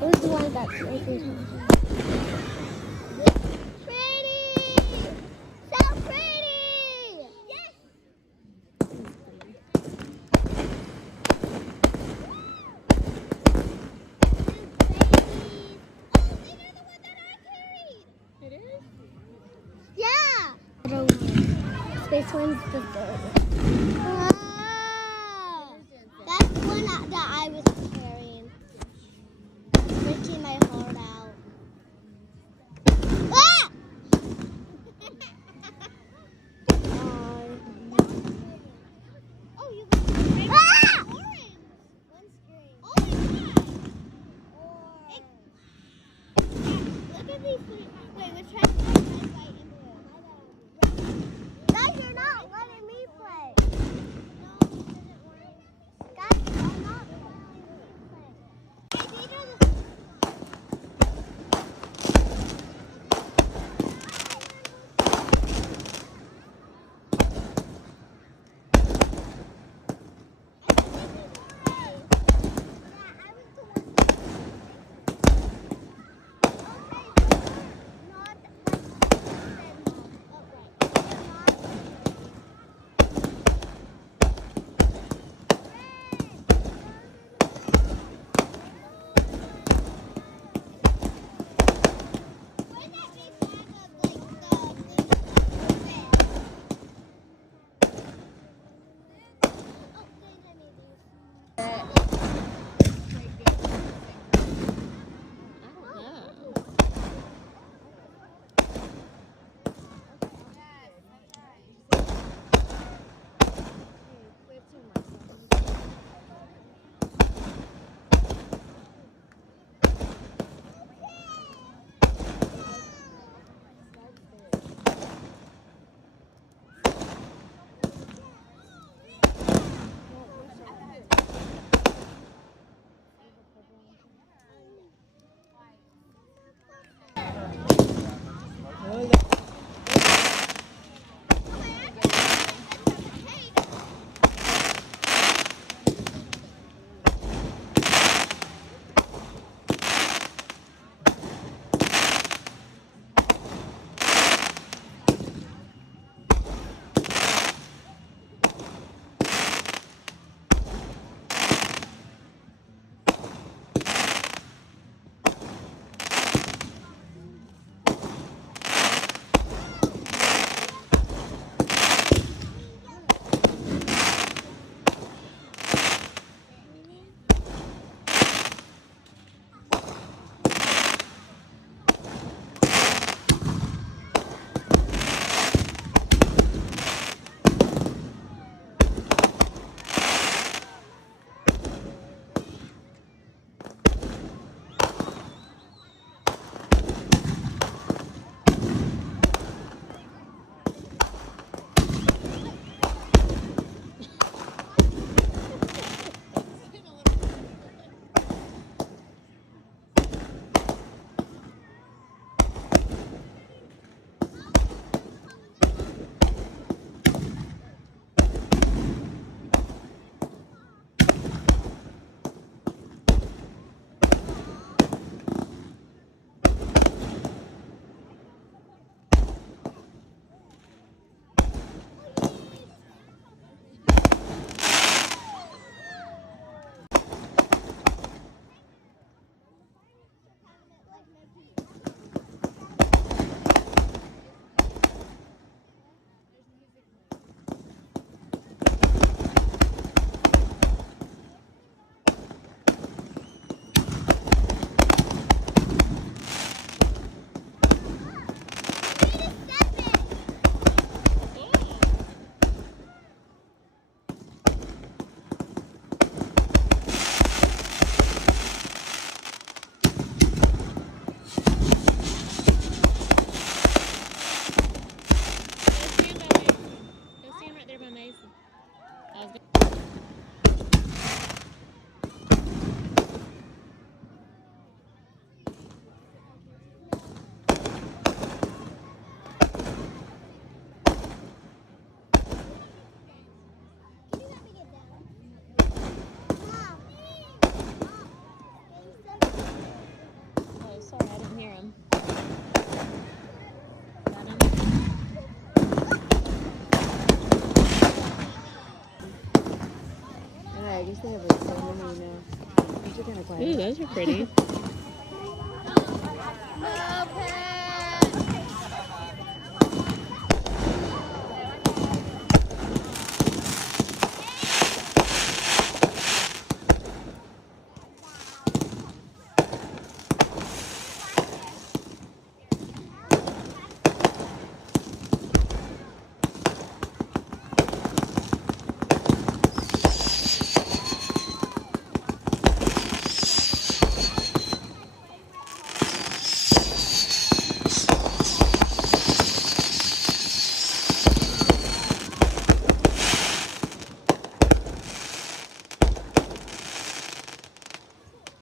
Who's the one that's making pretty? So pretty! Yes! It is? Yeah! Space one's the third. That's the one that I was carrying. Breaking my heart out. Ah! Oh, you got ah! Orange. One's green. Oh my god. Look at these three. Wait, we're trying to play red, white, and blue. Guys, you're not letting me play. No, it doesn't work. Guys, you're not letting me play. Hey, these are the These they have like so many now. These are kind of quiet. Ooh, those are pretty. No pets.